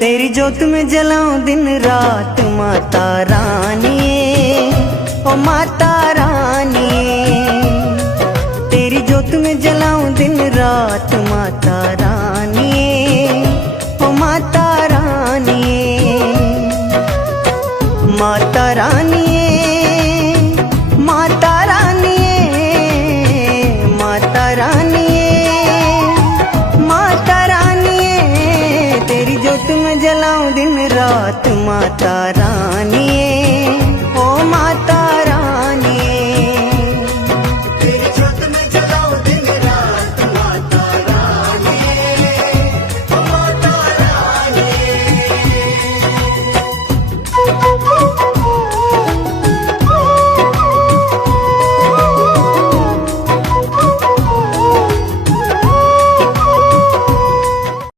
तेरी जोत में जलाऊं दिन रात माता रानी, ओ माता रानी। तेरी जोत में जलाऊं दिन रात माता रानी, ओ माता रानी। माता रानी, माता रानी, माता रानी, माता रानी। तेरी जोत में जलाऊं दिन रात माता रानी,